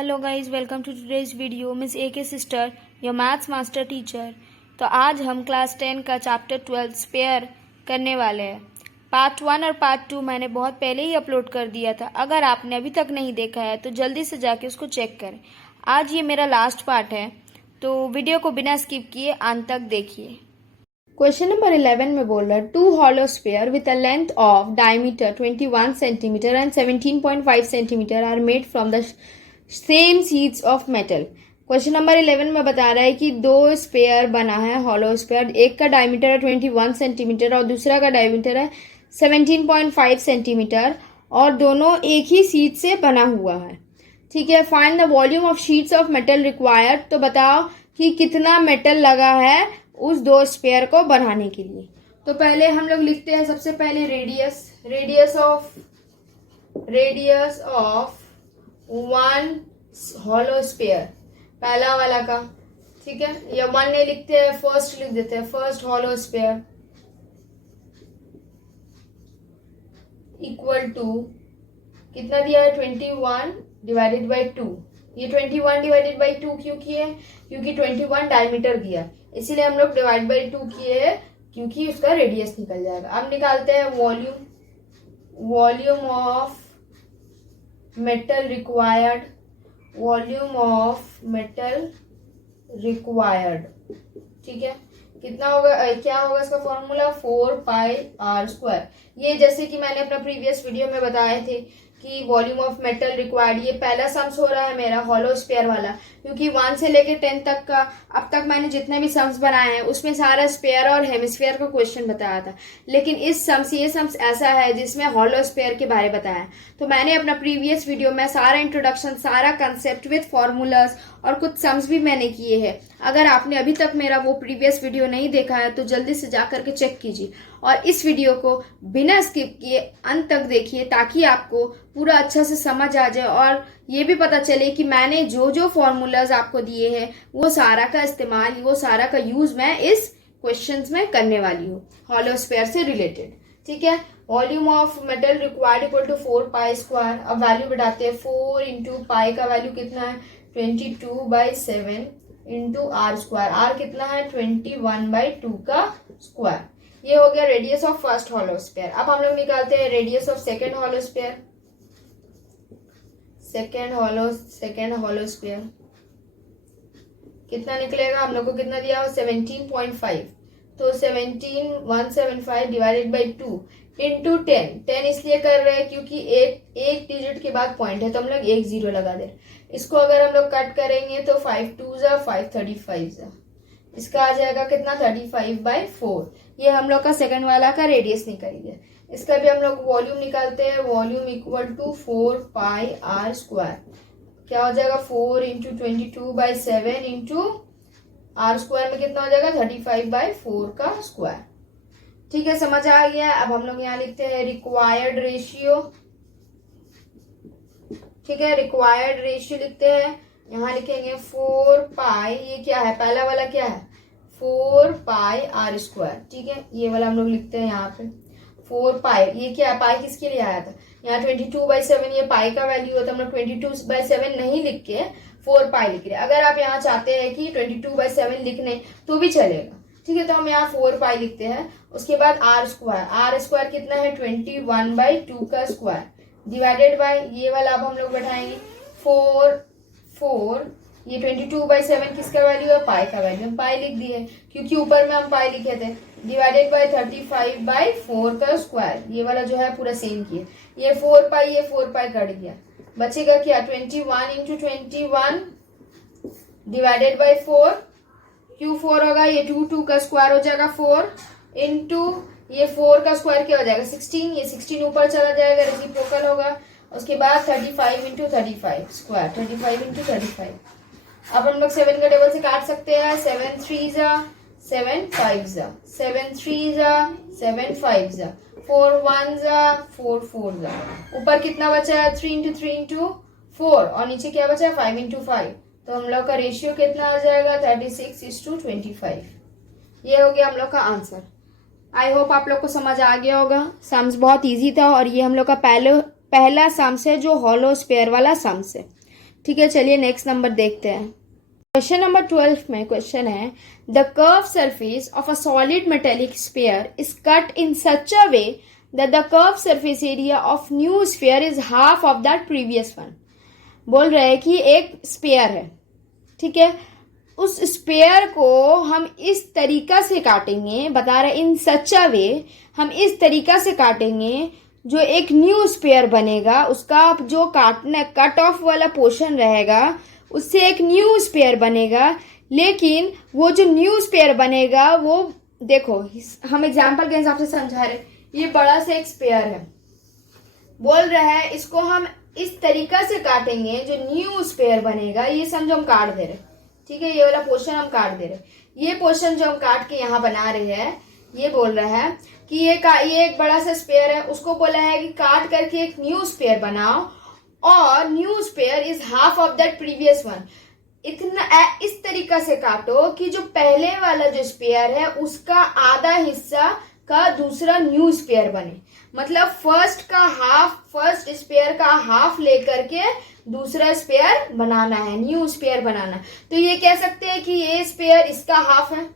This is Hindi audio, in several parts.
Hello guys, welcome to today's video. Miss A K sister, your maths master teacher. तो आज हम क्लास 10 का चैप्टर 12 स्पेयर करने वाले हैं। पार्ट 1 और पार्ट 2 मैंने बहुत पहले ही अपलोड कर दिया था। अगर आपने अभी तक नहीं देखा है तो जल्दी से जाके उसको चेक करें। आज ये मेरा लास्ट पार्ट है, तो वीडियो को बिना स्किप किए अंत तक देखिए। क्वेश्चन नंबर 11 में बोल रहा है, two hollow sphere with a length of diameter 21 centimetre and 17.5 centimetre are made from the same sheets of metal. Question number 11 में बता रहा है कि दो स्पेयर बना है हॉलो स्पेयर, एक का डायमीटर है 21 सेंटीमीटर और दूसरा का डायमीटर है 17.5 सेंटीमीटर और दोनों एक ही शीट से बना हुआ है। ठीक है, find the volume of sheets of metal required. तो बताओ कि कितना मेटल लगा है उस दो स्पेयर को बनाने के लिए। तो पहले हम लोग लिखते हैं सबसे पहले radius of one hollow sphere, पहला वाला का। ठीक है, या वन नहीं लिखते हैं, फर्स्ट लिख देते हैं। First hollow sphere equal to कितना दिया है 21 डिवाइडेड बाई 2। ये 21 डिवाइडेड बाई 2 क्यों किए? क्योंकि 21 डायमीटर दिया, इसीलिए हम लोग डिवाइड बाई 2 किए हैं, क्योंकि उसका रेडियस निकल जाएगा। अब निकालते हैं वॉल्यूम ऑफ मेटल रिक्वायर्ड। ठीक है, कितना होगा, क्या होगा इसका फॉर्मूला? 4 pi r square. ये जैसे कि मैंने अपना प्रीवियस वीडियो में बताए थे कि वॉल्यूम ऑफ मेटल रिक्वायर्ड, ये पहला सम्स हो रहा है मेरा हॉलो स्पेयर वाला, क्योंकि 1 से लेके 10 तक का अब तक मैंने जितने भी सम्स बनाए हैं उसमें सारा स्पेयर और हेमिस्फीयर का क्वेश्चन बताया था। लेकिन ये सम्स ऐसा है जिसमें हॉलो स्पेयर के बारे बताया। तो मैंने अपना प्रीवियस वीडियो में सारा इंट्रोडक्शन, सारा कंसेप्ट विथ फॉर्मूलाज और कुछ सम्स भी मैंने किए हैं। अगर आपने अभी तक मेरा वो प्रीवियस वीडियो नहीं देखा है तो जल्दी से जा करके चेक कीजिए और इस वीडियो को बिना स्किप किए अंत तक देखिए, ताकि आपको पूरा अच्छा से समझ आ जाए और ये भी पता चले कि मैंने जो जो फॉर्मूलाज आपको दिए हैं वो सारा का इस्तेमाल, वो सारा का यूज मैं इस क्वेश्चंस में करने वाली हूँ हॉलो स्पेयर से रिलेटेड। ठीक है, volume of metal required equal to 4 pi square. अब वैल्यू बढ़ाते हैं, 4 इंटू पाई का वैल्यू कितना है 22/7 इंटू आर स्क्वायर। आर कितना है 21/2 का स्क्वायर। ये हो गया radius of first hollow sphere. अब हम लोग निकालते हैं radius of second hollow sphere. Second hollow sphere कितना निकलेगा? हम लोग को कितना दिया हो 17.5, तो 17175 डिवाइडेड बाई 2 इंटू 10 इसलिए कर रहे हैं क्योंकि एक डिजिट के बाद पॉइंट है, तो हम लोग 1 0 लगा दे। इसको अगर हम लोग कट करेंगे तो 5 2 5 35 इसका आ जाएगा कितना 35/4। ये हम लोग का सेकंड वाला का रेडियस निकल गया। इसका भी हम लोग वॉल्यूम निकालते हैं, volume equal to 4 pi r square. क्या हो जाएगा 4 इंटू 22/7 इंटू आर स्क्वायर में कितना हो जाएगा 35/4 का स्क्वायर। ठीक है, समझ आ गया। अब हम लोग यहाँ लिखते हैं रिक्वायर्ड रेशियो। ठीक है, रिक्वायर्ड रेशियो लिखते हैं, यहाँ लिखेंगे 4 पाई, ये क्या है पहला वाला क्या है 4 पाई आर स्क्वायर। ठीक है, ये वाला हम लोग लिखते हैं यहाँ पे 4 पाई। ये क्या है, पाई किसके लिए आया था? यहाँ 22/7 ये पाई का वैल्यू होता है, हम लोग 22/7 नहीं लिख के 4 पाई लिख रहे हैं। अगर आप यहाँ चाहते हैं कि 22/7 लिखने तो भी चलेगा। ठीक है, तो हम यहाँ 4 पाई लिखते हैं। उसके बाद आर स्क्वायर कितना है 21/2 का स्क्वायर डिवाइडेड बाय ये वाला। अब हम लोग बैठाएंगे 4 ये 22/7 किसका वैल्यू है? पाई का वैल्यू, हम पाई लिख दिए क्योंकि ऊपर में हम पाई लिखे थे। डिवाइडेड बाय 35/4 का स्क्वायर, ये वाला जो है पूरा सेम किए। ये 4 पाई कट गया, बचेगा क्या 21 इंटू 21 डिवाइडेड बाय 4। क्यों 4 होगा? ये 2 का स्क्वायर हो जाएगा 4 इंटू ये 4 का स्क्वायर क्या हो जाएगा 16। ये 16 ऊपर चला जाएगा, रेसिप्रोकल होगा। उसके बाद 35 इंटू 35 स्क्वायर, 35 इंटू 35। अब हम लोग 7 का टेबल से काट सकते हैं। 7 3 7 5 7 3 7 5 4 1 4 4 ऊपर कितना बचा है 3 इंटू 3 इंटू 4 और नीचे क्या बचा 5 इंटू 5। तो हम लोग का रेशियो कितना आ जाएगा 36:25। ये हो गया हम लोग का आंसर। आई होप आप लोग को समझ आ गया होगा। सम्स बहुत इजी था और ये हम लोग का पहला सम्स है जो हॉलो स्पेयर वाला सम्स है। ठीक है, चलिए नेक्स्ट नंबर देखते हैं। क्वेश्चन नंबर 12 में क्वेश्चन है, the curve surface of a solid metallic sphere is cut in such a way that the curve surface area of new sphere is half of that previous one. बोल रहे हैं कि एक स्फीयर है, ठीक है, उस स्फीयर को हम इस तरीका से काटेंगे, बता रहे इन सच अ वे, हम इस तरीका से काटेंगे जो एक न्यू स्फीयर बनेगा, उसका जो काटना कट ऑफ वाला पोर्शन रहेगा उससे एक न्यू स्फीयर बनेगा। लेकिन वो जो न्यू स्फीयर बनेगा वो देखो, हम एग्जांपल के हिसाब से समझा रहे, ये बड़ा सा एक स्फीयर है, बोल रहा है इसको हम इस तरीका से काटेंगे जो न्यू स्फीयर बनेगा, ये समझो हम काट दे रहे, ठीक है, ये वाला पोर्शन हम काट दे रहे, ये पोर्शन जो हम काट के यहाँ बना रहे हैं, ये बोल रहा है कि ये एक बड़ा सा स्फीयर है, उसको बोला है कि काट करके एक न्यू स्फीयर बनाओ और new sphere is half of that previous one. इतना इस तरीका से काटो कि जो पहले वाला जो स्फीयर है उसका आधा हिस्सा का दूसरा न्यू स्फीयर बने, मतलब फर्स्ट स्फीयर का हाफ लेकर के दूसरा स्फीयर बनाना है, न्यू स्फीयर बनाना। तो ये कह सकते हैं कि ये स्फीयर इसका हाफ है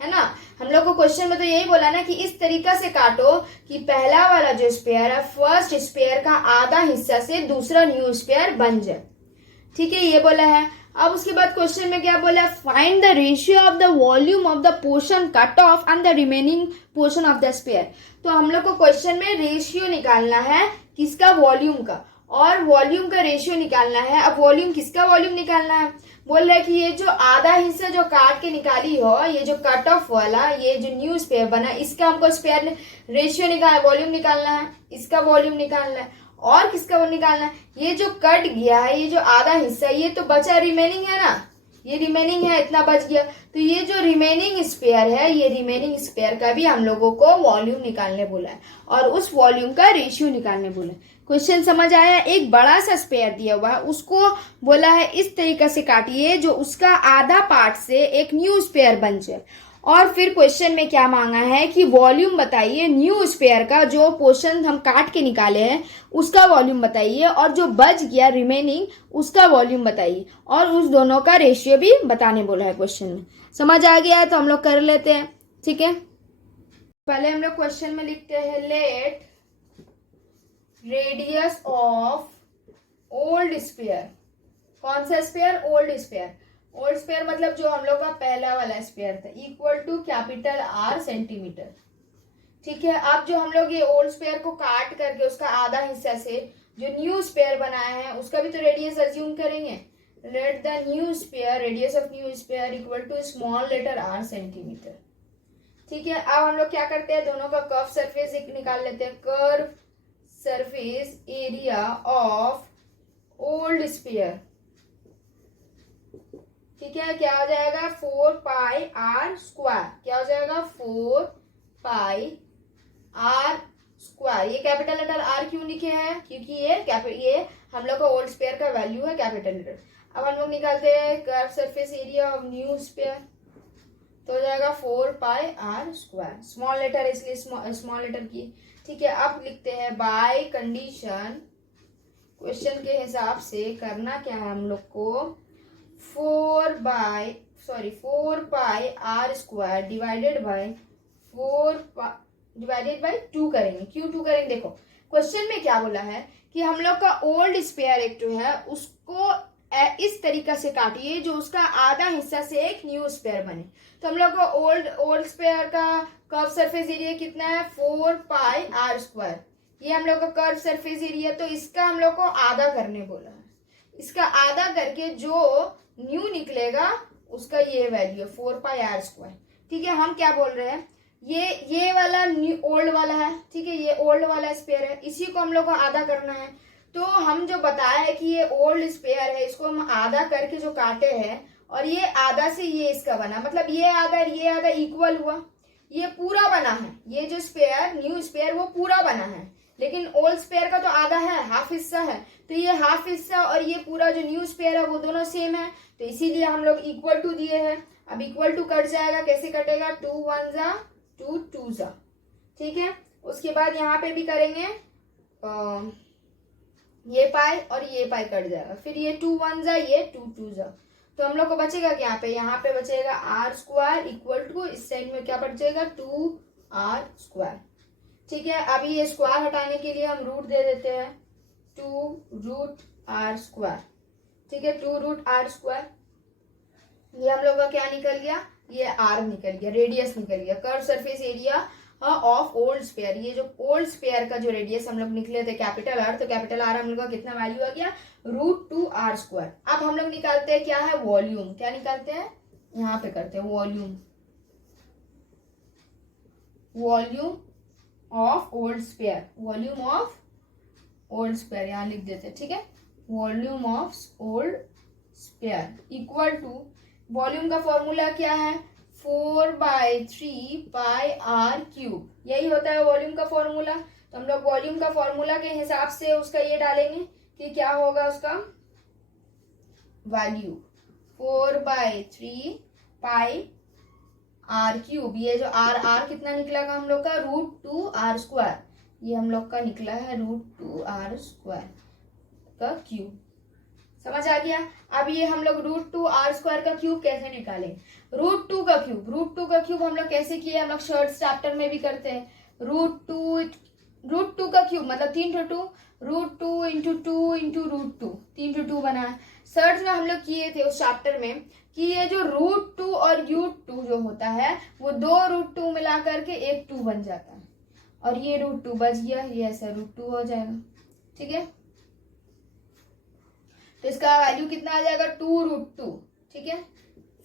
ना। हम लोग को क्वेश्चन में तो यही बोला ना कि इस तरीका से काटो कि पहला वाला जो स्फीयर है फर्स्ट स्फीयर का आधा हिस्सा से दूसरा न्यू स्फीयर बन जाए, ठीक है, ये बोला है। अब उसके बाद क्वेश्चन में क्या बोला, find the ratio of the volume of the portion cut off and the remaining portion of the sphere. तो हम लोग को क्वेश्चन में रेशियो निकालना है किसका, वॉल्यूम का, और वॉल्यूम का रेशियो निकालना है। अब वॉल्यूम किसका वॉल्यूम निकालना है, बोल रहा है कि ये जो आधा हिस्सा जो काट के निकाली हो, ये जो कट ऑफ वाला, ये जो न्यू स्फीयर बना, इसका हमको स्फीयर रेशियो निकालना, वॉल्यूम निकालना है, इसका वॉल्यूम निकालना है। और किसका वो निकालना है, ये जो कट गया है, ये जो आधा हिस्सा, ये तो बचा रिमेनिंग है ना, ये रिमेनिंग है, इतना बच गया। तो ये जो रिमेनिंग स्फीयर है, ये रिमेनिंग स्फीयर का भी हम लोगों को वॉल्यूम निकालने बोला है और उस वॉल्यूम का रेशियो निकालने बोला है। क्वेश्चन समझ आया। एक बड़ा सा स्फीयर दिया हुआ है, उसको बोला है इस तरीके से काटिए जो उसका आधा पार्ट से एक न्यू स्फीयर बन जाए। और फिर क्वेश्चन में क्या मांगा है कि वॉल्यूम बताइए, न्यू स्फीयर का जो पोर्शन हम काट के निकाले हैं उसका वॉल्यूम बताइए, और जो बच गया रिमेनिंग उसका वॉल्यूम बताइए, और उस दोनों का रेशियो भी बताने बोला है क्वेश्चन में। समझ आ गया है तो हम लोग कर लेते हैं, ठीक है। पहले हम लोग क्वेश्चन में लिखते हैं, let radius of old sphere. कौन सा sphere, old sphere. Old sphere मतलब जो हम लोग का पहला वाला स्फीयर था, equal to capital r centimetre, ठीक है। अब जो हम लोग ये ओल्ड स्फीयर को काट करके उसका आधा हिस्सा से जो न्यू स्फीयर बनाया है उसका भी तो रेडियस अज्यूम करेंगे। Let the new sphere, radius of new sphere equal to small letter r centimetre, ठीक है। अब हम लोग क्या करते हैं, दोनों का कर्व सरफेस निकाल लेते हैं। Curve surface area of old sphere, ठीक है, क्या हो जाएगा, 4 पाई आर स्क्वायर। क्या हो जाएगा, 4 पाई आर स्क्वायर। ये कैपिटल लेटर आर क्यों लिखे हैं, क्योंकि ये हम लोग का ओल्ड स्फीयर का वैल्यू है कैपिटल लेटर। अब हम लोग निकालते हैं curve surface area of new sphere, तो हो जाएगा 4 pi r square, small letter इसलिए स्मॉल लेटर की, ठीक है। अब लिखते हैं बाय कंडीशन, क्वेश्चन के हिसाब से करना क्या है हम लोग को, 4 pi r square divided by 2 करेंगे। क्यों 2 करेंगे, देखो क्वेश्चन में क्या बोला है कि हम लोग का ओल्ड स्फीयर एक जो है उसको इस तरीका से काटिए जो उसका आधा हिस्सा से एक न्यू स्फीयर बने। तो हम लोग का ओल्ड स्फीयर का कर्व सरफेस एरिया कितना है, 4 पाई आर स्क्वायर। ये हम लोग का कर्व सरफेस एरिया, तो इसका हम लोग को आधा करने बोला है। इसका आधा करके जो न्यू निकलेगा उसका ये वैल्यू है 4 पाई आर स्क्वायर, ठीक है। हम क्या बोल रहे हैं, ये वाला न्यू ओल्ड वाला है, ठीक है, ये ओल्ड वाला स्फीयर है, इसी को हम लोग को आधा करना है। तो हम जो बताया है कि ये ओल्ड स्फीयर है, इसको हम आधा करके जो काटे हैं और ये आधा से ये इसका बना, मतलब ये आधा इक्वल हुआ, ये पूरा बना है। ये जो स्फीयर न्यू स्फीयर वो पूरा बना है, लेकिन ओल्ड स्फीयर का तो आधा है, हाफ हिस्सा है। तो ये हाफ हिस्सा और ये पूरा जो न्यू स्फीयर है वो दोनों सेम है, तो इसीलिए हम लोग इक्वल टू दिए हैं। अब इक्वल टू कट जाएगा, कैसे कटेगा, 2 1 जा 2 2 जा, ठीक है। उसके बाद यहाँ पे भी करेंगे ये पाई और ये पाई कट जाएगा, फिर ये 2 1 जा, ये 2 2 जा, तो हम लोग को बचेगा क्या यहाँ पे बचेगा आर स्क्वायर इक्वल टू इस साइड में क्या बचेगा 2 आर स्क्वायर। ठीक है, अभी ये स्क्वायर हटाने के लिए हम रूट दे देते हैं 2 रूट आर स्क्वायर। ठीक है, 2 रूट आर स्क्वायर, ये हम लोग का क्या निकल गया, ये आर निकल गया, रेडियस निकल गया, curve surface area of old sphere. ये जो ओल्ड स्फीयर का जो रेडियस हम लोग निकले थे कैपिटल आर, तो कैपिटल आर हम लोग का कितना वैल्यू आ गया √2 आर स्क्वायर। अब हम लोग निकालते हैं क्या है वॉल्यूम, क्या निकालते हैं यहाँ पे करते हैं volume, volume of old sphere, volume of old sphere यहाँ लिख देते हैं। ठीक है, volume of old sphere equal to, volume का फॉर्मूला क्या है 4/3 पाई आर क्यूब, यही होता है वॉल्यूम का फॉर्मूला। तो हम लोग वॉल्यूम का फॉर्मूला के हिसाब से उसका ये डालेंगे कि क्या होगा उसका वैल्यू 4/3 पाई आर क्यूब, ये जो आर कितना निकला का हम लोग का √2 आर स्क्वायर, ये हम लोग का निकला है √2 आर स्क्वायर का क्यूब। समझ आ गया। अब ये हम लोग √2 आर स्क्वायर का क्यूब कैसे निकालें, √2 का क्यूब हम लोग कैसे किए, हम लोग शॉर्ट्स चैप्टर में भी करते हैं। √2 का क्यूब मतलब 3 × 2, √2 × 2 × √2, 3 × 2 बना है। सर्च में हम लोग किए थे उस चैप्टर में कि ये जो √2 और √2 जो होता है वो 2 √2 मिला करके एक 2 बन जाता है, और ये √2 बच गया, ये ऐसा √2 हो जाएगा। ठीक है, तो इसका वैल्यू कितना आ जाएगा 2 √2। ठीक है,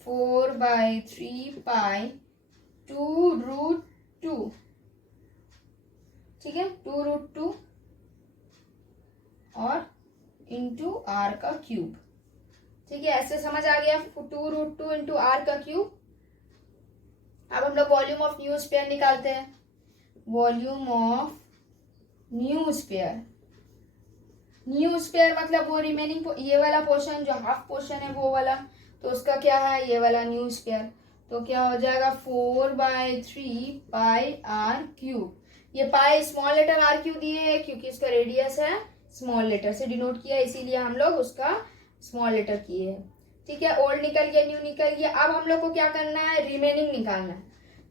4/3 पाई 2 √2। ठीक है, 2 √2 और इंटू आर का क्यूब। ठीक है, ऐसे समझ आ गया 2 √2 इंटू आर का क्यूब। अब हम लोग वॉल्यूम ऑफ न्यू स्फीयर निकालते हैं, volume of new sphere, new sphere मतलब वो रिमेनिंग ये वाला पोर्शन जो हाफ पोर्शन है वो वाला, तो उसका क्या है ये वाला न्यू स्फीयर, तो क्या हो जाएगा 4/3 पाई आर क्यूब। ये pi small letter r cube दिए है क्योंकि इसका रेडियस है स्मॉल लेटर से डिनोट किया, इसीलिए हम लोग उसका स्मॉल लेटर किए हैं। ठीक है, ओल्ड निकल गया, न्यू निकल गया। अब हम लोग को क्या करना है, रिमेनिंग निकालना है,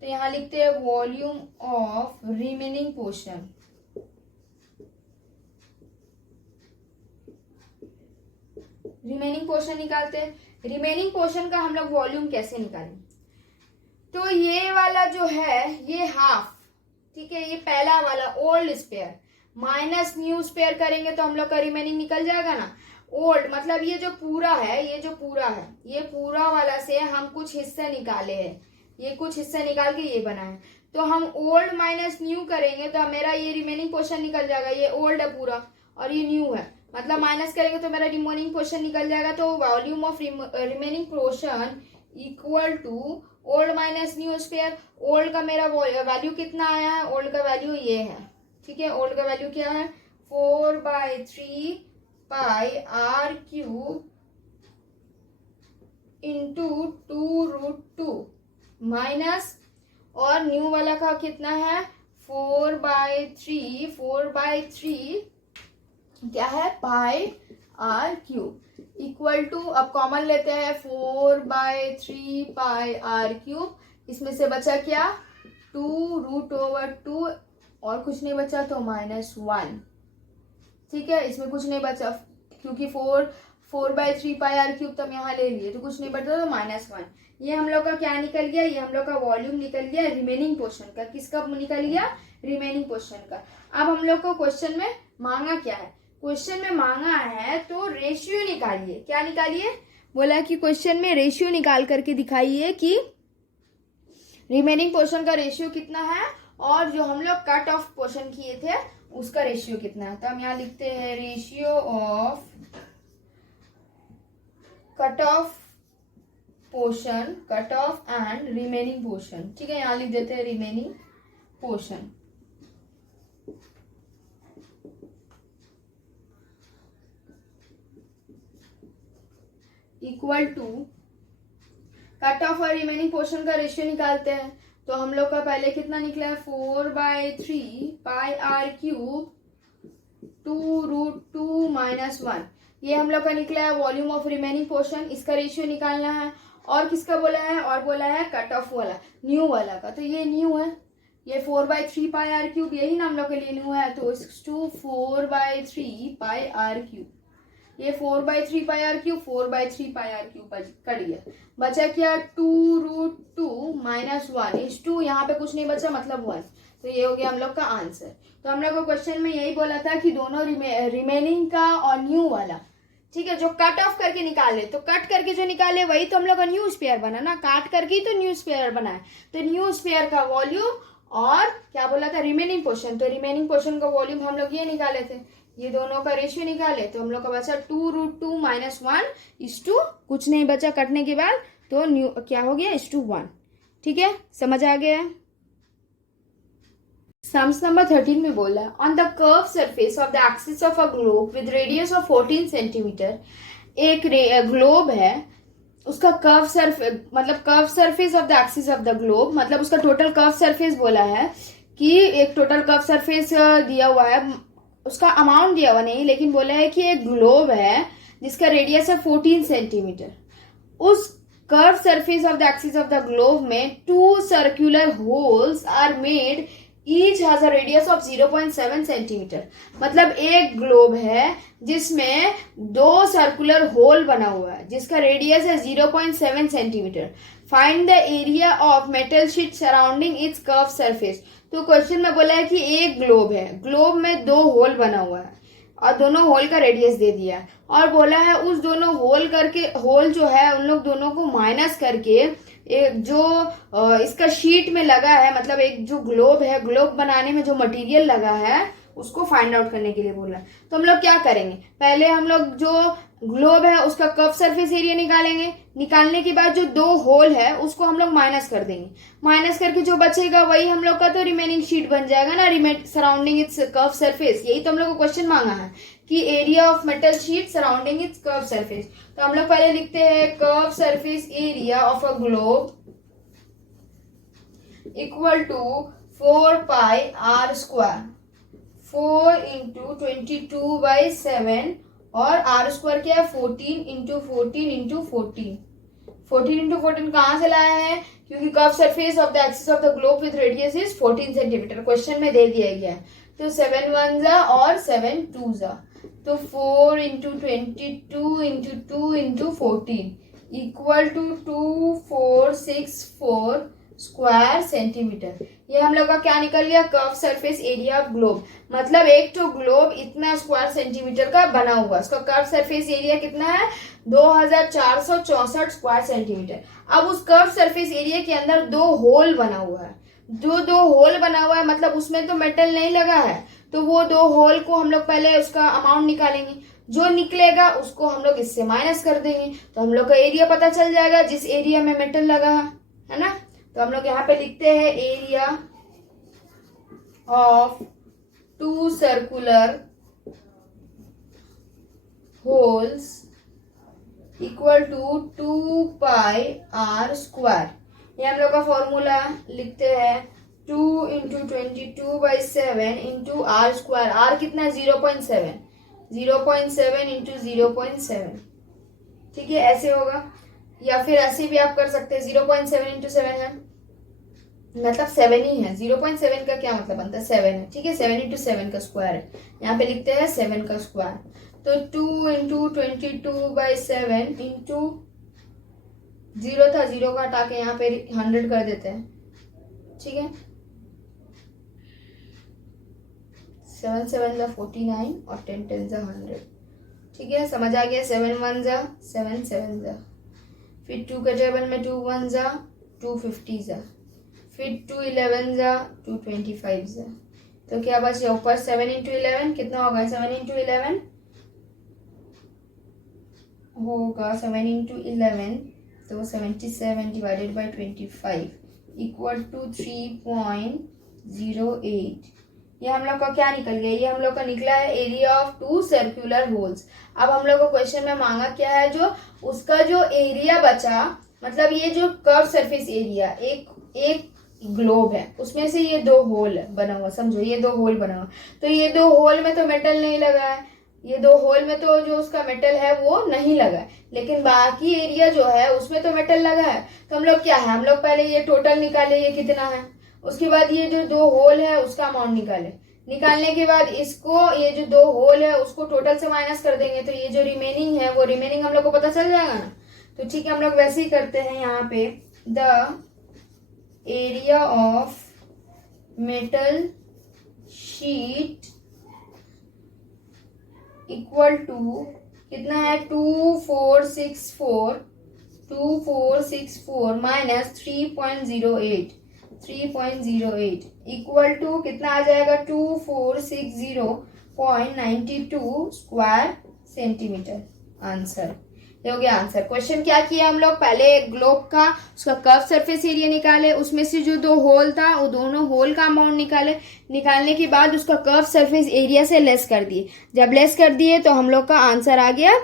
तो यहाँ लिखते हैं volume of remaining portion. Remaining portion निकालते हैं। रिमेनिंग पोर्शन का हम लोग वॉल्यूम कैसे निकालें, तो ये वाला जो है ये हाफ, ठीक है, ये पहला वाला old sphere minus new sphere करेंगे तो हम लोग का रिमेनिंग निकल जाएगा ना। ओल्ड मतलब ये जो पूरा है, ये जो पूरा है, ये पूरा वाला से हम कुछ हिस्से निकाले हैं, ये कुछ हिस्से निकाल के ये बना है, तो हम ओल्ड माइनस न्यू करेंगे तो मेरा ये रिमेनिंग पोर्शन निकल जाएगा। ये ओल्ड है पूरा और ये न्यू है, मतलब माइनस करेंगे तो मेरा रिमेनिंग पोर्शन निकल जाएगा। तो volume of remaining portion equal to old minus new square. Old का मेरा वैल्यू कितना आया है, ओल्ड का वैल्यू ये है, ठीक है, ओल्ड का वैल्यू क्या है 4/3 pi r cube into 2√2 minus, और न्यू वाला का कितना है 4/3 क्या है पाई आर क्यूब इक्वल टू, अब कॉमन लेते हैं 4/3 पाई आर क्यूब, इसमें से बचा क्या 2√2 और कुछ नहीं बचा तो -1, ठीक है, इसमें कुछ नहीं बचा क्योंकि 4/3 पाई आर क्यूब तो हम यहाँ ले लिए तो कुछ नहीं बचा तो -1। ये हम लोग का क्या निकल गया, ये हम लोग का वॉल्यूम निकल गया रिमेनिंग पोर्शन का। किसका निकल गया, रिमेनिंग पोर्शन का। अब हम लोग को क्वेश्चन में मांगा क्या है, क्वेश्चन में मांगा है तो रेशियो निकालिए। क्या निकालिए, बोला कि क्वेश्चन में रेशियो निकाल करके दिखाइए कि रिमेनिंग पोर्शन का रेशियो कितना है और जो हम लोग कट ऑफ पोर्शन किए थे उसका रेशियो कितना है। तो हम यहाँ लिखते हैं ratio of cut off portion, cut off and remaining portion, ठीक है, यहाँ लिख देते हैं remaining portion equal to cut off और रिमेनिंग पोर्शन का रेशियो निकालते हैं। तो हम लोग का पहले कितना निकला है 4/3 पाई आर क्यूब 2√2 - 1, ये हम लोग का निकला है वॉल्यूम ऑफ रिमेनिंग पोर्शन। इसका रेशियो निकालना है। और किसका बोला है? और बोला है कट ऑफ वाला, न्यू वाला का। तो ये न्यू है, ये 4/3 पाई आर क्यूब, यही ना हम लोग के लिए न्यू है। तो 4/3 पाई आर क्यूब, ये 4/3 pi r cube, 4/3 pi r cube cut गया। बचा क्या? 2√2 - 1 इज 2, यहाँ पे कुछ नहीं बचा मतलब 1। तो ये हो गया हम लोग का आंसर। तो हम लोग को क्वेश्चन में यही बोला था कि दोनों रिमेनिंग का और न्यू वाला, ठीक है, जो कट ऑफ करके निकाले, तो कट करके जो निकाले वही तो हम लोग का न्यू स्पेयर बना ना, काट करके ही तो न्यू स्पेयर बना है। तो न्यू स्पेयर का वॉल्यूम और क्या बोला था? Remaining portion. तो रिमेनिंग पोर्शन का वॉल्यूम हम लोग ये निकाले थे, ये दोनों का रेशियो निकाले। तो हम लोग का बचा 2√2 - 1 इज 2, कुछ नहीं बचा कटने के बाद, तो न्यू क्या हो गया? इज 1। ठीक है, समझ आ गया है। सम्स नंबर 13 में बोला है on the curve surface of the axis of a globe with radius of 14 centimetre. एक ग्लोब है, उसका कर्व सरफेस मतलब curve surface of the axis of the globe, मतलब उसका टोटल कर्व सरफेस बोला है कि एक टोटल कर्व सरफेस दिया हुआ है, उसका अमाउंट दिया हुआ नहीं, लेकिन बोला है कि एक ग्लोब है जिसका रेडियस है 14 सेंटीमीटर। उस curve surface of the axis of the globe में 2 circular holes are made, each has a radius of 0.7 centimetre. मतलब एक ग्लोब है जिसमें 2 सर्कुलर होल बना हुआ है जिसका रेडियस है 0.7 centimetre. Find the area of metal sheet surrounding its curve surface. तो क्वेश्चन में बोला है कि एक ग्लोब है, ग्लोब में 2 होल बना हुआ है और दोनों होल का रेडियस दे दिया है, और बोला है उस दोनों होल जो है उन लोग दोनों को माइनस करके एक जो इसका शीट में लगा है, मतलब एक जो ग्लोब है, ग्लोब बनाने में जो मटेरियल लगा है उसको फाइंड आउट करने के लिए बोला है। तो हम लोग क्या करेंगे? पहले हम लोग जो ग्लोब है उसका कर्व सरफेस एरिया निकालेंगे। निकालने के बाद जो 2 होल है उसको हम लोग माइनस कर देंगे। माइनस करके जो बचेगा वही हम लोग का तो रिमेनिंग शीट बन जाएगा ना, सराउंडिंग इट्स कर्व सरफेस। यही तो हम लोग को क्वेश्चन मांगा है कि area of metal sheet surrounding its curve surface. तो हम लोग पहले लिखते हैं curve surface area of a globe equal to 4 pi r square, 4 × 22/7, और आर स्क्वायर क्या है? 14 × 14 × 14। 14 × 14 कहाँ से लाया है? क्योंकि curve surface of the axis of the globe with radius is 14 centimetre, question में दे दिया गया है। तो 7 1 जा और 7 2 जा, तो 4 × 22 × 2 × 14 इक्वल टू 2464 स्क्वायर सेंटीमीटर। ये हम लोग का क्या निकल गया? Curve surface area of globe. मतलब एक तो ग्लोब इतना स्क्वायर सेंटीमीटर का बना हुआ, इसका कर्व सरफेस एरिया कितना है? 2464 स्क्वायर सेंटीमीटर। अब उस कर्व सरफेस एरिया के अंदर 2 होल बना हुआ है, जो 2 होल बना हुआ है मतलब उसमें तो मेटल नहीं लगा है, तो वो 2 होल को हम लोग पहले उसका अमाउंट निकालेंगे। जो निकलेगा उसको हम लोग इससे माइनस कर देंगे, तो हम लोग का एरिया पता चल जाएगा जिस एरिया में मेटल लगा है ना। तो हम लोग यहाँ पे लिखते हैं area of 2 circular holes equal to 2 pi r square. ये हम लोग का फॉर्मूला लिखते हैं 2 × 22/7 × आर स्क्वायर। आर कितना है? 0.7, 0.7 × 0.7। ठीक है, ऐसे होगा, या फिर ऐसे भी आप कर सकते हैं। 0.7 × 7 है, मतलब 7 ही है। 0.7 का क्या मतलब बनता है? 7 है। ठीक है, 7 × 7 का स्क्वायर है, यहाँ पे लिखते हैं 7 का स्क्वायर। तो 2 × 22/7 × 0 था, 0 का हटा के यहाँ पे 100 कर देते हैं। ठीक है, 7 7 जा 49 और 10 10 जा 100। ठीक है, समझ आ गया? 7 1 जा 7 7 जा, फिर 2 के टेबल में 2 1 जा 250 जा, फिर 2 11 जा 225 जा। तो क्या बचे ऊपर? 7 × 11 कितना होगा? 7 × 11 होगा 7 × 11, तो 77 / 25 इक्वल टू 3.08। ये हम लोग का क्या निकल गया? ये हम लोग का निकला है एरिया ऑफ 2 सर्कुलर होल्स। अब हम लोग को क्वेश्चन में मांगा क्या है? जो उसका जो एरिया बचा, मतलब ये जो कर्व सरफेस एरिया, एक ग्लोब है, उसमें से ये 2 होल बना हुआ, समझो ये 2 होल बना हुआ, तो ये 2 होल में तो मेटल नहीं लगा है, ये 2 होल में तो जो उसका मेटल है वो नहीं लगा है, लेकिन बाकी एरिया जो है उसमें तो मेटल लगा है। तो हम लोग क्या है, हम लोग पहले ये टोटल निकाले ये कितना है, उसके बाद ये जो 2 होल है उसका अमाउंट निकाले, निकालने के बाद इसको ये जो 2 होल है उसको टोटल से माइनस कर देंगे, तो ये जो रिमेनिंग है वो रिमेनिंग हम लोग को पता चल जाएगा ना। तो ठीक है, हम लोग वैसे ही करते हैं, यहाँ पे the area of metal sheet equal to कितना है 2464 माइनस 3.08 इक्वल टू कितना आ जाएगा 2460.92 स्क्वायर सेंटीमीटर। आंसर ये हो गया आंसर। क्वेश्चन क्या किया हम लोग, पहले ग्लोब का उसका कर्व सरफेस एरिया निकाले, उसमें से जो 2 होल था वो दोनों होल का अमाउंट निकाले, निकालने के बाद उसका कर्व सरफेस एरिया से लेस कर दिए, जब लेस कर दिए तो हम लोग का आंसर आ गया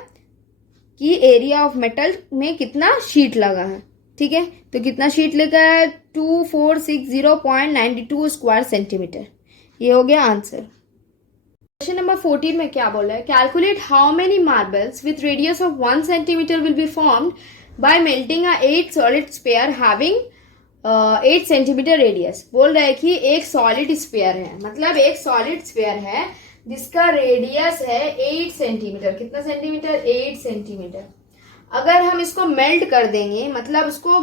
कि एरिया ऑफ मेटल में कितना शीट लगा है। ठीक है, तो कितना शीट लगा है 2460.92 स्क्वायर सेंटीमीटर, ये हो गया आंसर। क्वेश्चन नंबर 14 में क्या बोला है, calculate how many marbles with radius of 1 centimetre will be formed by melting a 8 solid sphere having 8 centimetre radius. बोल रहा है कि एक सॉलिड स्फीयर है, मतलब एक सॉलिड स्फीयर है जिसका रेडियस है 8 सेंटीमीटर, कितना सेंटीमीटर 8 सेंटीमीटर। अगर हम इसको मेल्ट कर देंगे, मतलब उसको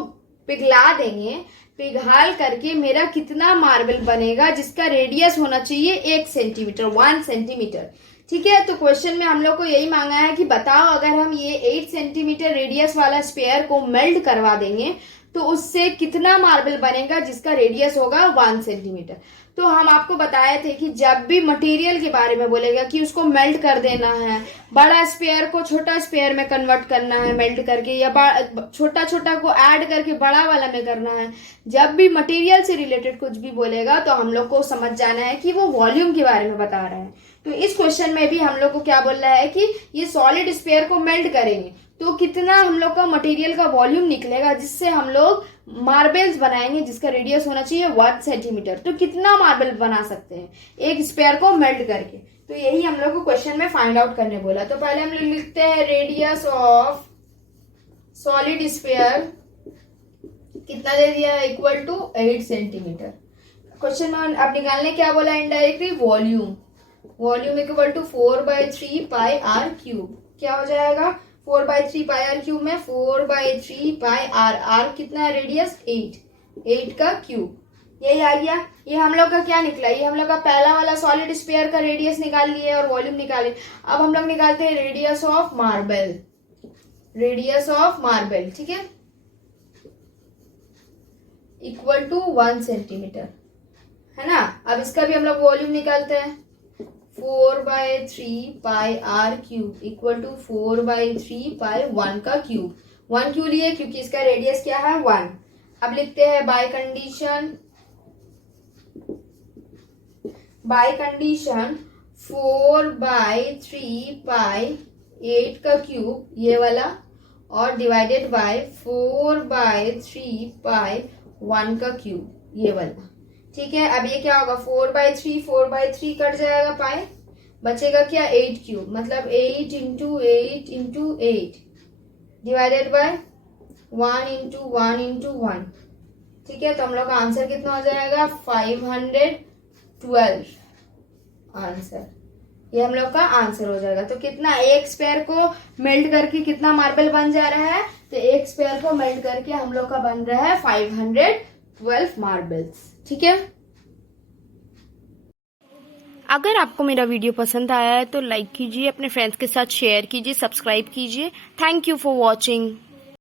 पिघला देंगे, पिघाल करके मेरा कितना मार्बल बनेगा जिसका रेडियस होना चाहिए 1 सेंटीमीटर 1 सेंटीमीटर। ठीक है, तो क्वेश्चन में हम लोग को यही मांगा है कि बताओ अगर हम ये 8 सेंटीमीटर रेडियस वाला स्फीयर को मेल्ट करवा देंगे तो उससे कितना मार्बल बनेगा जिसका रेडियस होगा 1 सेंटीमीटर। तो हम आपको बताए थे कि जब भी मटेरियल के बारे में बोलेगा कि उसको मेल्ट कर देना है, बड़ा स्फीयर को छोटा स्फीयर में कन्वर्ट करना है मेल्ट करके, या छोटा छोटा को ऐड करके बड़ा वाला में करना है, जब भी मटेरियल से रिलेटेड कुछ भी बोलेगा तो हम लोग को समझ जाना है कि वो वॉल्यूम के बारे में बता रहा है। तो इस क्वेश्चन में भी हम लोग को क्या बोल रहा है कि ये सॉलिड स्फीयर को मेल्ट करेंगे तो कितना हम लोग का मटेरियल का वॉल्यूम निकलेगा जिससे हम लोग मार्बल्स बनाएंगे जिसका रेडियस होना चाहिए 1 सेंटीमीटर। तो कितना मार्बल बना सकते हैं एक स्फीयर को मेल्ट करके, तो यही हम लोग को क्वेश्चन में फाइंड आउट करने बोला। तो पहले हम लोग लिखते हैं रेडियस ऑफ सॉलिड स्फीयर कितना दे दिया इक्वल टू 8 सेंटीमीटर। क्वेश्चन में अब निकालने क्या बोला indirectly, volume equal to 4/3 pi r cube. क्या हो जाएगा 4/3 पाई आर क्यूब में 4/3 पाई आर कितना है रेडियस 8 का क्यूब, यही आ गया। ये हम लोग का क्या निकला, ये हम लोग का पहला वाला सॉलिड स्फीयर का रेडियस निकाल लिए और वॉल्यूम निकाले। अब हम लोग निकालते हैं रेडियस ऑफ मार्बल, ठीक है, इक्वल टू 1 सेंटीमीटर, है ना। अब इसका भी हम लोग वॉल्यूम निकालते हैं 4/3 pi r cube equal to 4/3 पाई 1 का क्यूब। 1 क्यों लिए, क्योंकि इसका रेडियस क्या है 1। अब लिखते हैं बाय कंडीशन 4/3 पाई 8 का क्यूब ये वाला और डिवाइडेड बाय 4/3 पाई 1 का क्यूब ये वाला। ठीक है, अब ये क्या होगा 4/3 कट जाएगा पाई, बचेगा क्या 8 क्यूब, मतलब 8 इंटू 8 डिवाइडेड बाय 1 इंटू 1। ठीक है, तो हम लोग का आंसर कितना हो जाएगा 512 आंसर, ये हम लोग का आंसर हो जाएगा। तो कितना एक स्फीयर को मेल्ट करके कितना मार्बल बन जा रहा है, तो एक स्फीयर को मेल्ट करके हम लोग का बन रहा है 512 मार्बल्स। ठीक है, अगर आपको मेरा वीडियो पसंद आया है तो लाइक कीजिए, अपने फ्रेंड्स के साथ शेयर कीजिए, सब्सक्राइब कीजिए। Thank you for watching.